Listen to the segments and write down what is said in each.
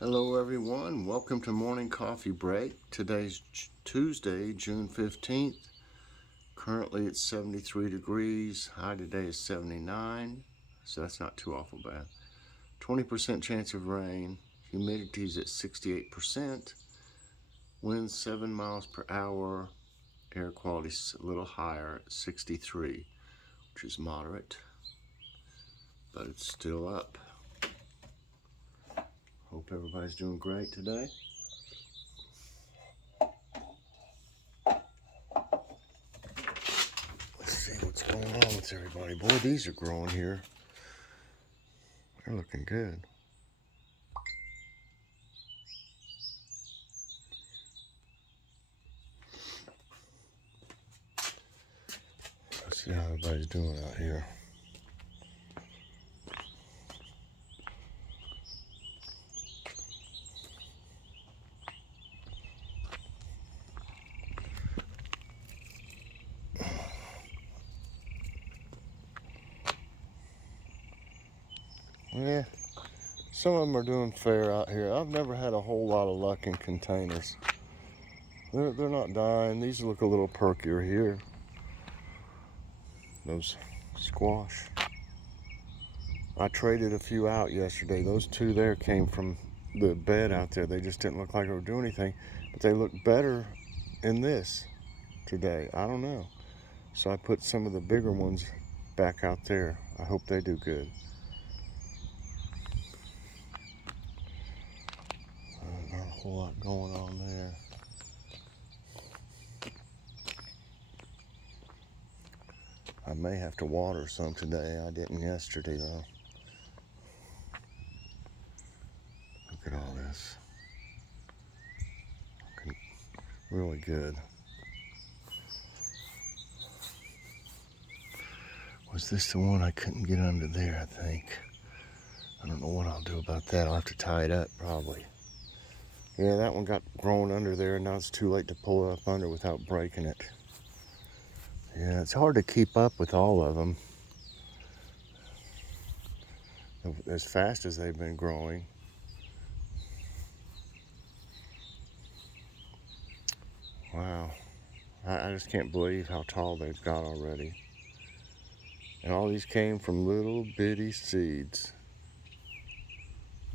Hello everyone, welcome to Morning Coffee Break. Today's Tuesday, June 15th. Currently it's 73 degrees, high today is 79, so that's not too awful bad. 20% chance of rain, humidity is at 68%, winds 7 miles per hour, air quality is a little higher at 63, which is moderate, but it's still up. Hope everybody's doing great today. Let's see what's going on with everybody. Boy, these are growing here. They're looking good. Let's see how everybody's doing out here. Yeah, some of them are doing fair out here. I've never had a whole lot of luck in containers. They're not dying. These look a little perkier here. Those squash. I traded a few out yesterday. Those two there came from the bed out there. They just didn't look like they were doing anything, but they look better in this today. I don't know. So I put some of the bigger ones back out there. I hope they do good. Not a whole lot going on there. I may have to water some today. I didn't yesterday though. Look at all this. Looking really good. Was this the one I couldn't get under there, I think? I don't know what I'll do about that. I'll have to tie it up probably. Yeah, that one got grown under there and now it's too late to pull it up under without breaking it. Yeah, it's hard to keep up with all of them as fast as they've been growing. Wow, I just can't believe how tall they've got already. And all these came from little bitty seeds.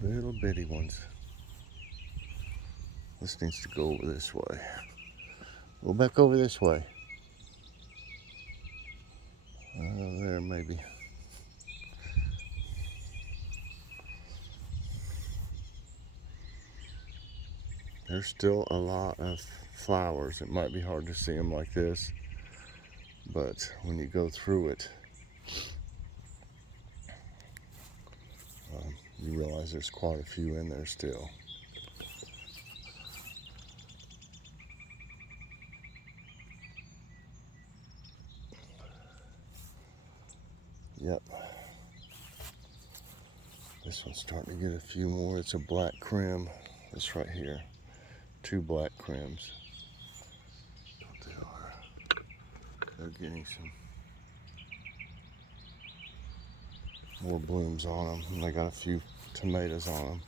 Little bitty ones. This needs to go over this way. Go back over this way. There maybe. There's still a lot of flowers. It might be hard to see them like this, but when you go through it, you realize there's quite a few in there still. Yep. This one's starting to get a few more. It's a black crim. This right here. 2 black crims. That's what they are. They're getting some more blooms on them. And they got a few tomatoes on them.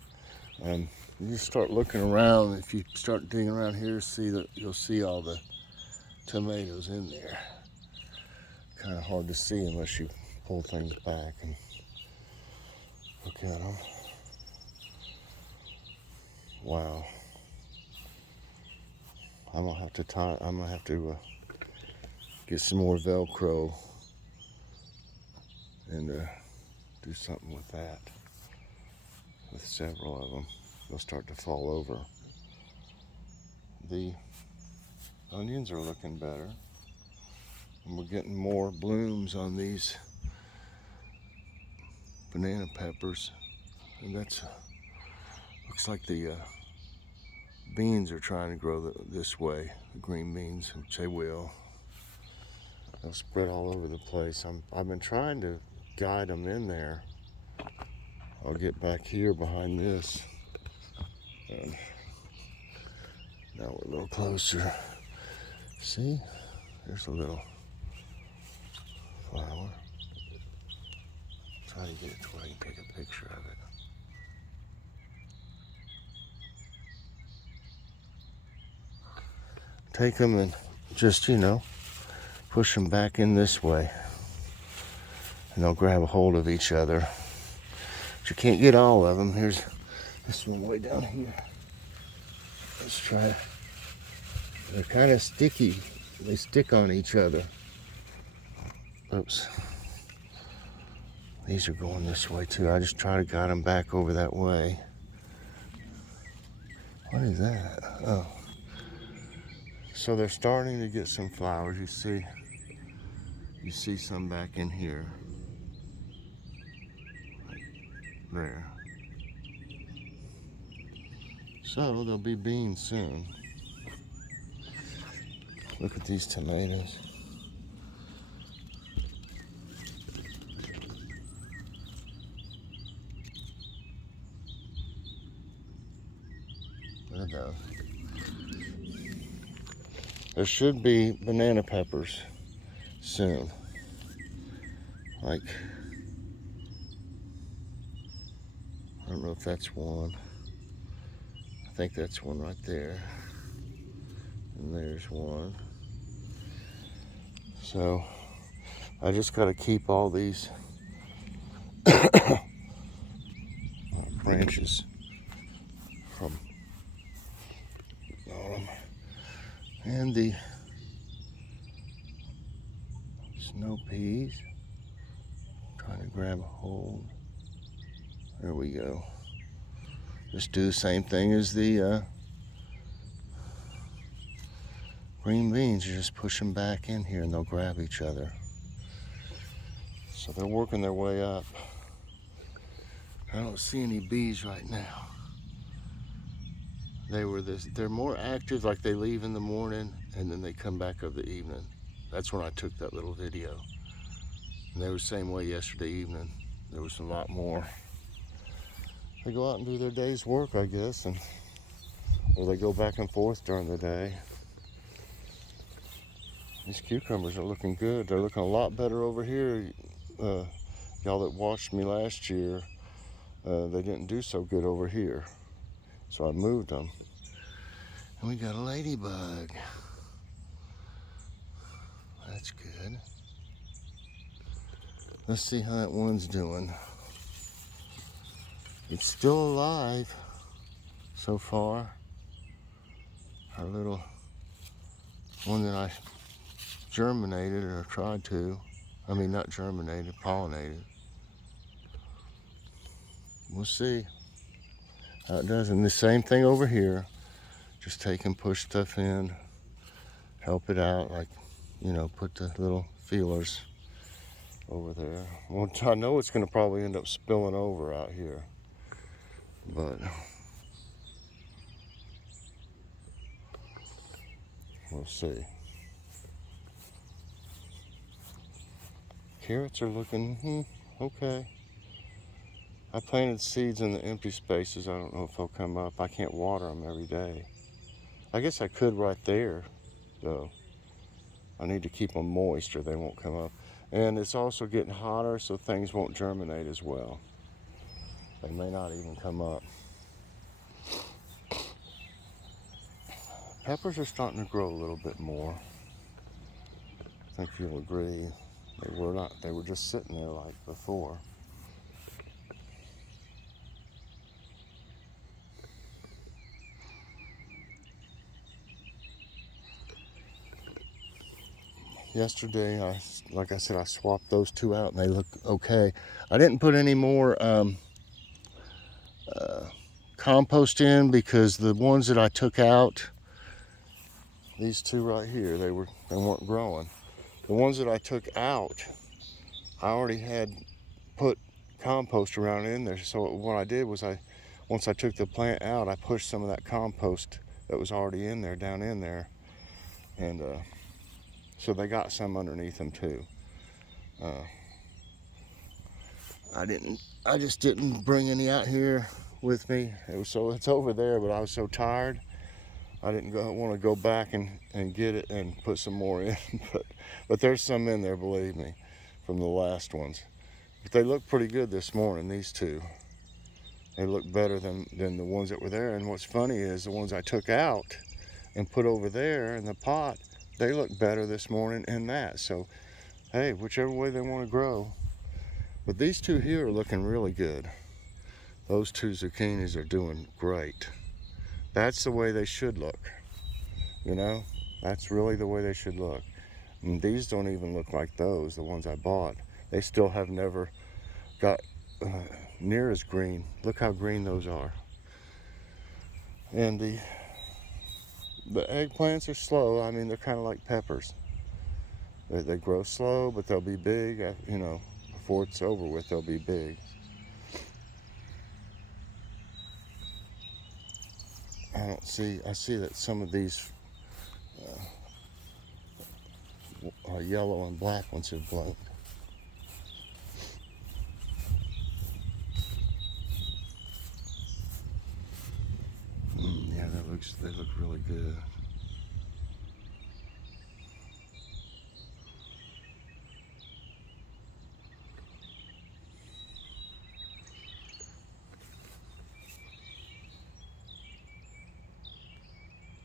And you start looking around. If you start digging around here, you'll see all the tomatoes in there. Kind of hard to see unless you pull things back and look at them. Wow. I'm gonna have to get some more Velcro and do something with that. With several of them, they'll start to fall over. The onions are looking better, and we're getting more blooms on these banana peppers, and that's looks like the beans are trying to grow this way. The green beans, which they will. They'll spread all over the place. I've been trying to guide them in there. I'll get back here behind this. And now we're a little closer. See? There's a little flower. Try to get it to where you can take a picture of it. take them and just, push them back in this way. And they'll grab a hold of each other. But you can't get all of them. Here's this one way down here. Let's try it. They're kind of sticky. They stick on each other. Oops. These are going this way too. I just try to guide them back over that way. What is that? Oh. So they're starting to get some flowers. You see some back in here. There. So there'll be beans soon. Look at these tomatoes. Look at those. There should be banana peppers soon. Like, I don't know if that's one. I think that's one right there. And there's one. So I just got to keep all these branches from and the snow peas. Trying to grab a hold. There we go. Just do the same thing as the green beans. You just push them back in here and they'll grab each other. So they're working their way up. I don't see any bees right now. They're more active, like they leave in the morning and then they come back of the evening. That's when I took that little video. And they were the same way yesterday evening. There was a lot more. They go out and do their day's work, I guess, or they go back and forth during the day. These cucumbers are looking good. They're looking a lot better over here. Y'all that watched me last year, they didn't do so good over here. So I moved them. And we got a ladybug. That's good. Let's see how that one's doing. It's still alive so far. Our little one that I germinated or tried to. I mean, not germinated, pollinated. We'll see how it does. And the same thing over here. Just take and push stuff in, help it out, like, put the little feelers over there. Well, I know it's going to probably end up spilling over out here, but we'll see. Carrots are looking okay. I planted seeds in the empty spaces. I don't know if they'll come up. I can't water them every day. I guess I could right there, though. I need to keep them moist or they won't come up. And it's also getting hotter, so things won't germinate as well. They may not even come up. Peppers are starting to grow a little bit more. I think you'll agree. They were just sitting there like before. Yesterday, like I said, I swapped those two out and they look okay. I didn't put any more compost in because the ones that I took out, these two right here, they weren't growing. The ones that I took out, I already had put compost around in there. So what I did was once I took the plant out, I pushed some of that compost that was already in there down in there, and so they got some underneath them too. I just didn't bring any out here with me. It's over there, but I was so tired. I didn't want to go back and get it and put some more in. but there's some in there, believe me, from the last ones. But they look pretty good this morning, these two. They look better than the ones that were there. And what's funny is the ones I took out, and put over there in the pot, they look better this morning in that. So, hey, whichever way they want to grow. But these two here are looking really good. Those two zucchinis are doing great. That's the way they should look. You know, that's really the way they should look. And these don't even look like those, the ones I bought. They still have never got near as green. Look how green those are. And the eggplants are slow. I mean, they're kind of like peppers. They grow slow, but they'll be big. You know, before it's over with, they'll be big. I see that some of these yellow and black ones have blown. Yeah, they look really good.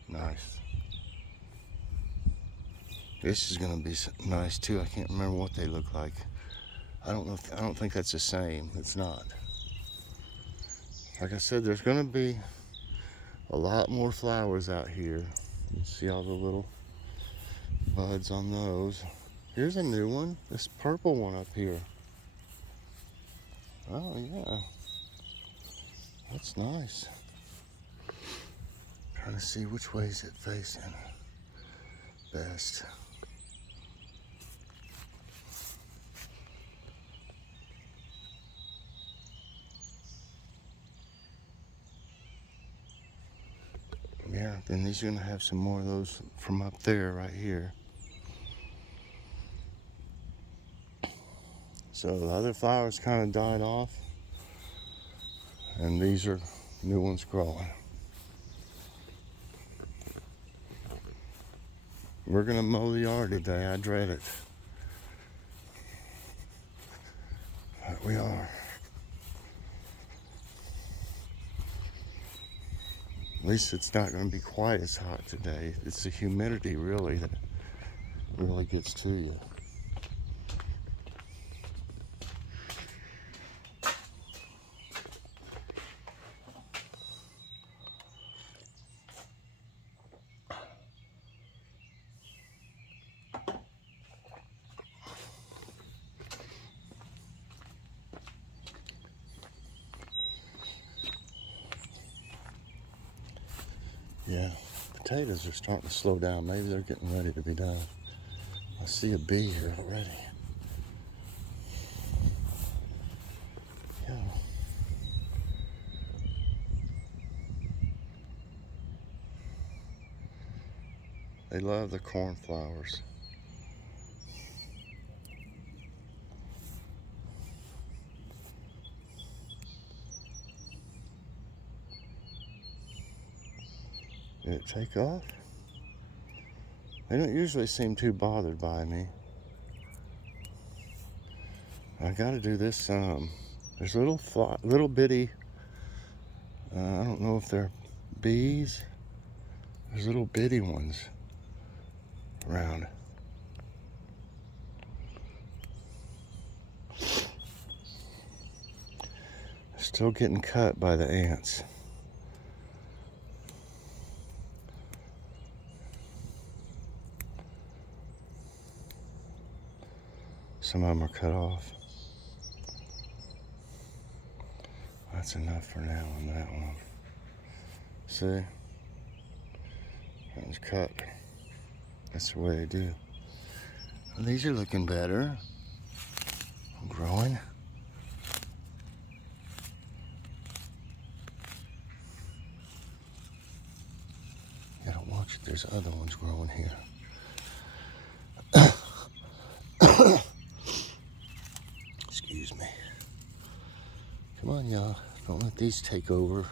Nice. This is gonna be nice too. I can't remember what they look like. I don't know. I don't think that's the same. It's not. Like I said, there's gonna be a lot more flowers out here. You see all the little buds on those. Here's a new one. This purple one up here. Oh yeah, that's nice. Trying to see which way is it facing best. Yeah, then these are gonna have some more of those from up there right here. So the other flowers kind of died off, and these are new ones growing. We're gonna mow the yard today. I dread it. But we are. At least it's not gonna be quite as hot today. It's the humidity really that really gets to you. Yeah, potatoes are starting to slow down. Maybe they're getting ready to be done. I see a bee here already. Yeah. They love the cornflowers. Did it take off? They don't usually seem too bothered by me. I got to do this. There's little bitty. I don't know if they're bees. There's little bitty ones around. Still getting cut by the ants. Some of them are cut off. That's enough for now on that one. See? That was cut. That's the way they do. Well, these are looking better. Growing. Gotta watch it. There's other ones growing here. Excuse me. Come on, y'all. Don't let these take over.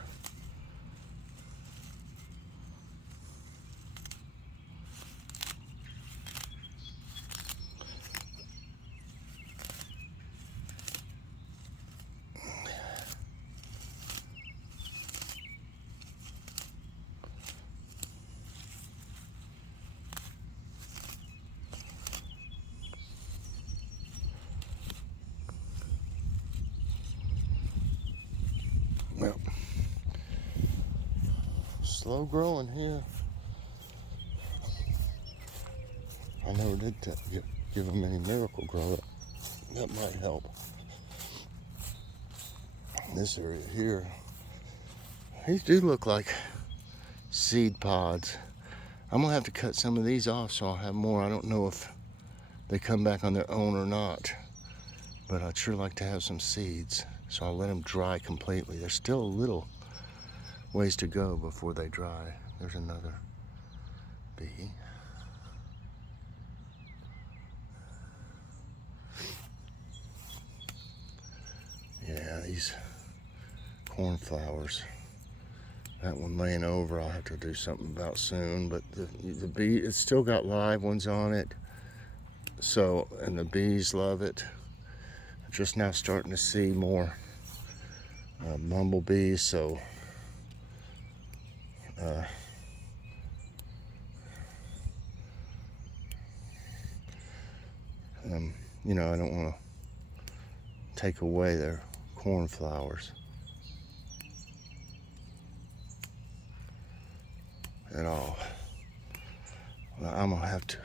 slow growing here. I never did give them any miracle grow. That might help. This area here, these do look like seed pods. I'm gonna have to cut some of these off so I'll have more. I don't know if they come back on their own or not, but I'd sure like to have some seeds. So I'll let them dry completely. There's still a little ways to go before they dry. There's another bee. Yeah, these cornflowers. That one laying over I'll have to do something about soon, but the bee, it's still got live ones on it. So, and the bees love it. Just now starting to see more bumblebees, so you know, I don't want to take away their cornflowers at all. Well, I'm gonna have to.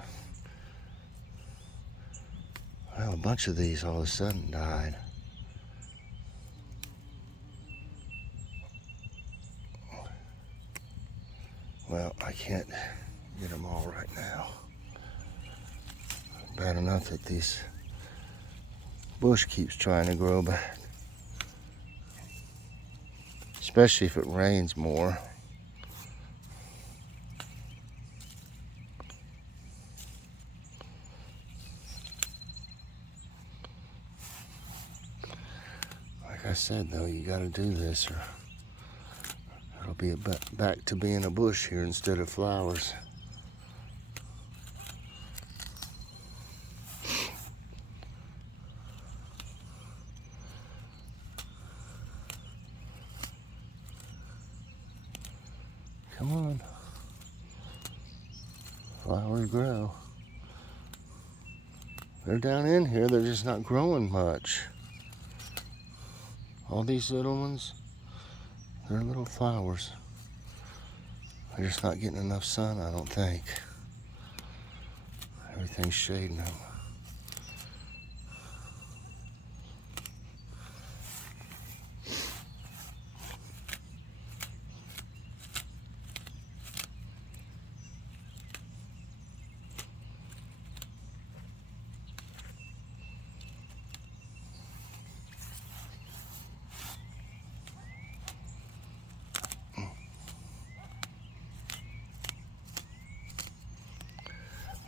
Well, a bunch of these all of a sudden died. Well, I can't get them all right now. Bad enough that these bush keeps trying to grow back, especially if it rains more. Like I said, though, you got to do this or it'll be back to being a bush here instead of flowers. Come on. Flowers grow. They're down in here, they're just not growing much. All these little ones, they're little flowers. They're just not getting enough sun, I don't think. Everything's shading them.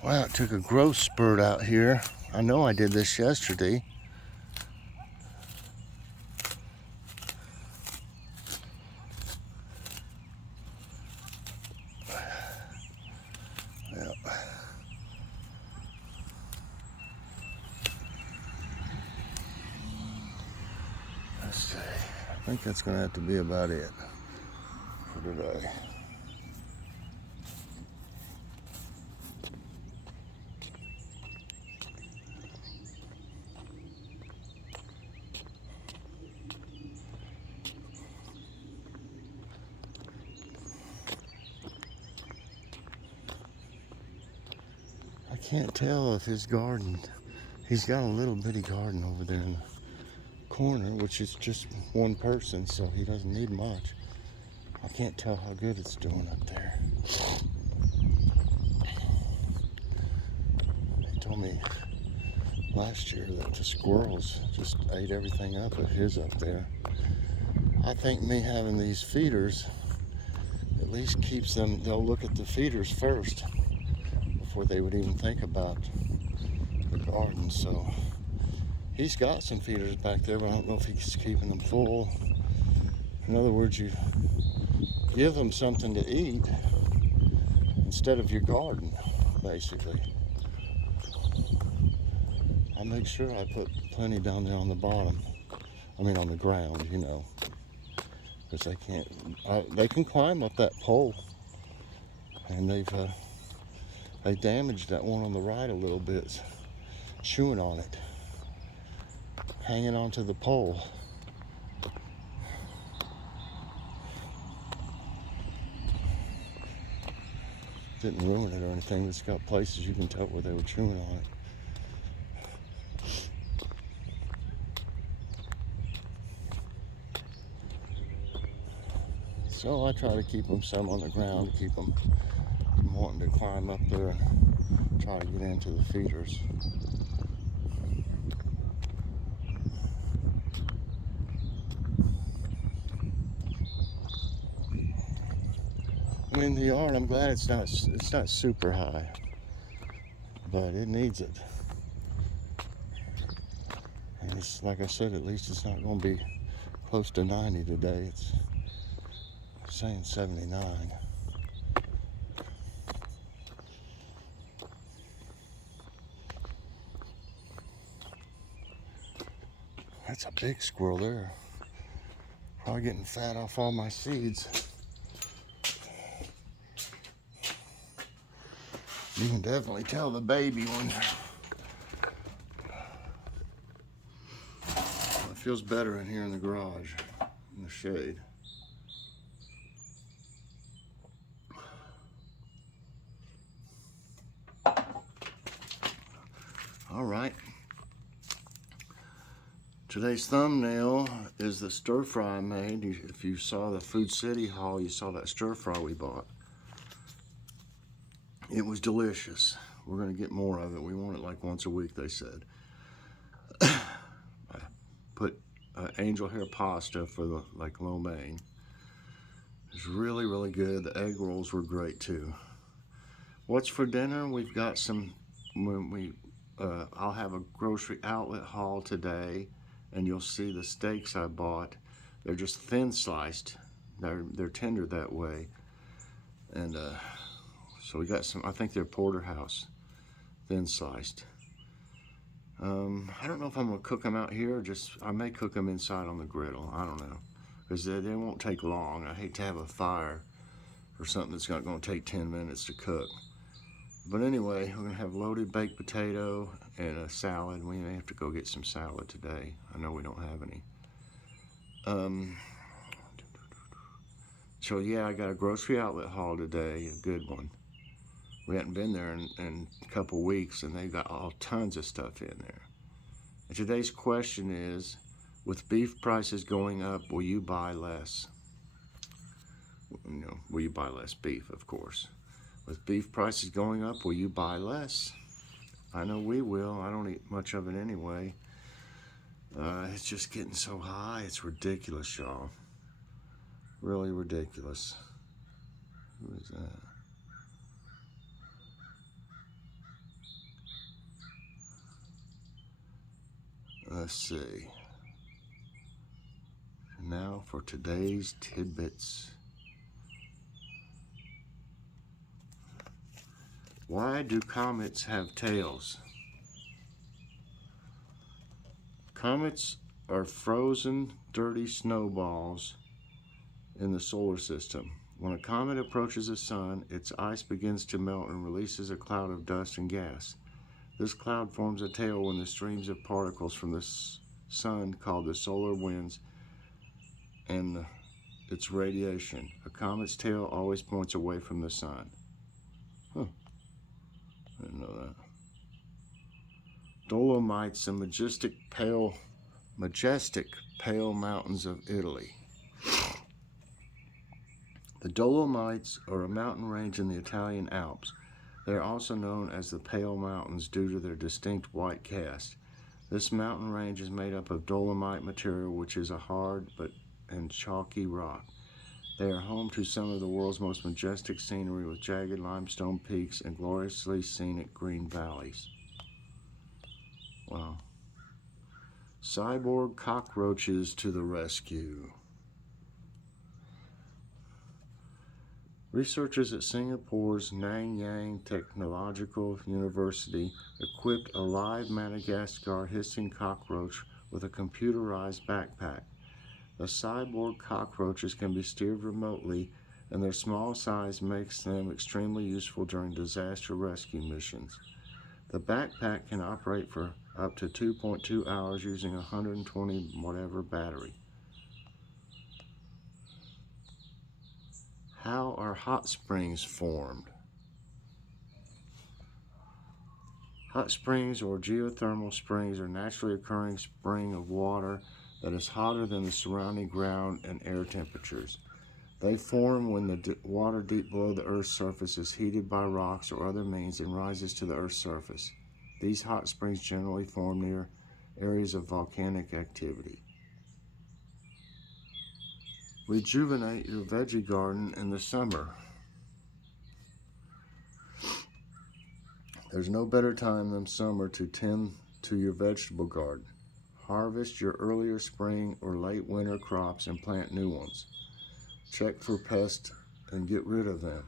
Wow, it took a growth spurt out here. I know I did this yesterday. Well, let's see. I think that's going to have to be about it for today. I can't tell if his garden, he's got a little bitty garden over there in the corner, which is just one person, so he doesn't need much. I can't tell how good it's doing up there. He told me last year that the squirrels just ate everything up of his up there. I think me having these feeders at least keeps them, they'll look at the feeders first before they would even think about the garden. So he's got some feeders back there, but I don't know if he's keeping them full. In other words, you give them something to eat instead of your garden, basically. I make sure I put plenty down there on the bottom. I mean on the ground, you know. Because they can't, they can climb up that pole. And they damaged that one on the right a little bit, chewing on it, hanging onto the pole. Didn't ruin it or anything. It's got places you can tell where they were chewing on it. So I try to keep them some on the ground, keep them from wanting to climb up there and try to get into the feeders. I mean, the yard, I'm glad it's not super high, but it needs it. And it's, like I said, at least it's not going to be close to 90 today. It's saying 79. That's a big squirrel there. Probably getting fat off all my seeds. You can definitely tell the baby one. It feels better in here in the garage, in the shade. All right. Today's thumbnail is the stir fry I made. If you saw the Food City haul, you saw that stir fry we bought. It was delicious. We're gonna get more of it. We want it like once a week, they said. I put angel hair pasta for the lo mein. It's really, really good. The egg rolls were great too. What's for dinner? We've got some, I'll have a grocery outlet haul today, and you'll see the steaks I bought. They're just thin sliced. They're tender that way. And so we got some, I think they're porterhouse, thin sliced. I don't know if I'm gonna cook them out here, or I may cook them inside on the griddle. I don't know, because they won't take long. I hate to have a fire for something that's not gonna take 10 minutes to cook. But anyway, we're gonna have loaded baked potato and a salad. We may have to go get some salad today. I know we don't have any. So yeah, I got a grocery outlet haul today, a good one. We hadn't been there in a couple weeks, and they've got all tons of stuff in there. And today's question is, with beef prices going up, will you buy less? You know, will you buy less beef, of course. With beef prices going up, will you buy less? I know we will. I don't eat much of it anyway. It's just getting so high. It's ridiculous, y'all. Really ridiculous. Who is that? Let's see. Now for today's tidbits. Why do comets have tails? Comets are frozen, dirty snowballs in the solar system. When a comet approaches the sun, its ice begins to melt and releases a cloud of dust and gas. This cloud forms a tail when the streams of particles from the sun, called the solar winds, and its radiation. A comet's tail always points away from the sun. Huh. I didn't know that. Dolomites, the majestic pale mountains of Italy. The Dolomites are a mountain range in the Italian Alps. They are also known as the Pale Mountains due to their distinct white cast. This mountain range is made up of dolomite material, which is a hard and chalky rock. They are home to some of the world's most majestic scenery, with jagged limestone peaks and gloriously scenic green valleys. Wow. Cyborg cockroaches to the rescue. Researchers at Singapore's Nanyang Technological University equipped a live Madagascar hissing cockroach with a computerized backpack. The cyborg cockroaches can be steered remotely, and their small size makes them extremely useful during disaster rescue missions. The backpack can operate for up to 2.2 hours using a 120 whatever battery. How are hot springs formed? Hot springs or geothermal springs are naturally occurring spring of water that is hotter than the surrounding ground and air temperatures. They form when the water deep below the Earth's surface is heated by rocks or other means and rises to the Earth's surface. These hot springs generally form near areas of volcanic activity. Rejuvenate your veggie garden in the summer. There's no better time than summer to tend to your vegetable garden. Harvest your earlier spring or late winter crops and plant new ones. Check for pests and get rid of them.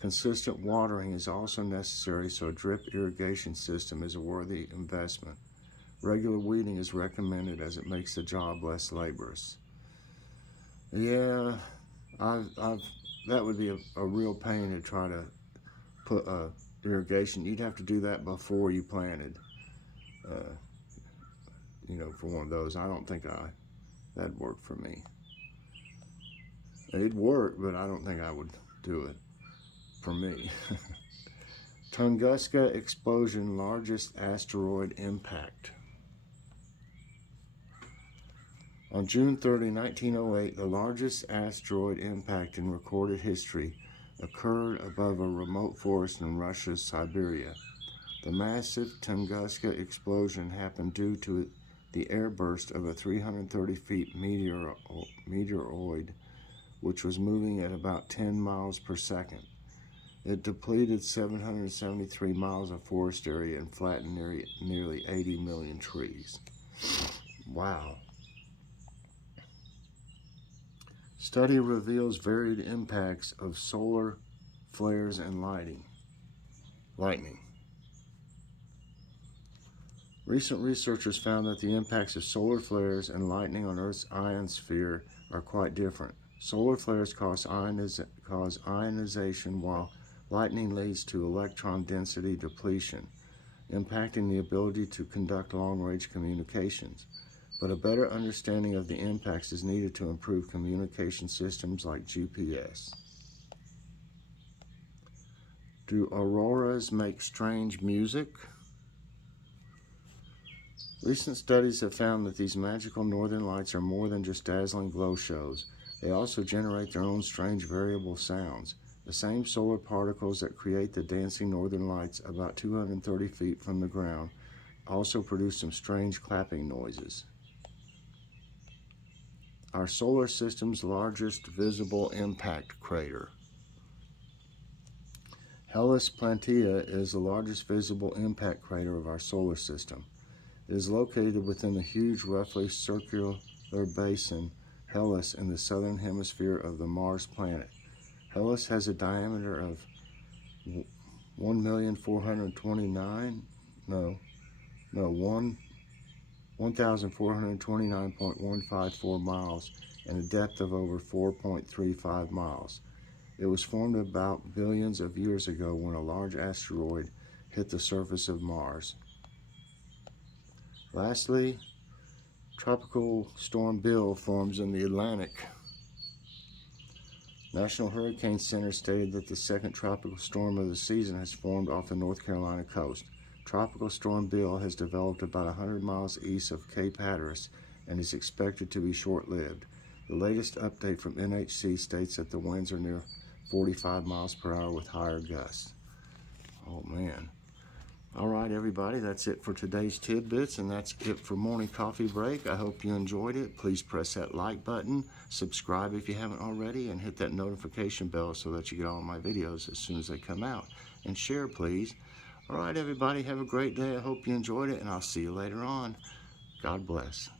Consistent watering is also necessary, so a drip irrigation system is a worthy investment. Regular weeding is recommended as it makes the job less laborious. Yeah, that would be a real pain to try to put irrigation. You'd have to do that before you planted, for one of those. I don't think that'd work for me. It'd work, but I don't think I would do it for me. Tunguska explosion, largest asteroid impact. On June 30, 1908, the largest asteroid impact in recorded history occurred above a remote forest in Russia's Siberia. The massive Tunguska explosion happened due to the airburst of a 330 feet meteoroid, which was moving at about 10 miles per second. It depleted 773 miles of forest area and flattened nearly 80 million trees. Wow. Study reveals varied impacts of solar flares and lightning. Recent researchers found that the impacts of solar flares and lightning on Earth's ionosphere are quite different. Solar flares cause ionization, while lightning leads to electron density depletion, impacting the ability to conduct long-range communications. But a better understanding of the impacts is needed to improve communication systems like GPS. Do auroras make strange music? Recent studies have found that these magical northern lights are more than just dazzling glow shows. They also generate their own strange variable sounds. The same solar particles that create the dancing northern lights about 230 feet from the ground also produce some strange clapping noises. Our solar system's largest visible impact crater. Hellas Planitia is the largest visible impact crater of our solar system. It is located within the huge, roughly circular basin Hellas in the southern hemisphere of the Mars planet. Hellas has a diameter of 1,429.154 miles and a depth of over 4.35 miles. It was formed about billions of years ago when a large asteroid hit the surface of Mars. Lastly, Tropical Storm Bill forms in the Atlantic. National Hurricane Center stated that the second tropical storm of the season has formed off the North Carolina coast. Tropical Storm Bill has developed about 100 miles east of Cape Hatteras and is expected to be short-lived. The latest update from NHC states that the winds are near 45 miles per hour with higher gusts. Oh man. All right, everybody, that's it for today's Tidbits, and that's it for Morning Coffee Break. I hope you enjoyed it. Please press that like button, subscribe if you haven't already, and hit that notification bell so that you get all my videos as soon as they come out. And share, please. All right, everybody, have a great day. I hope you enjoyed it, and I'll see you later on. God bless.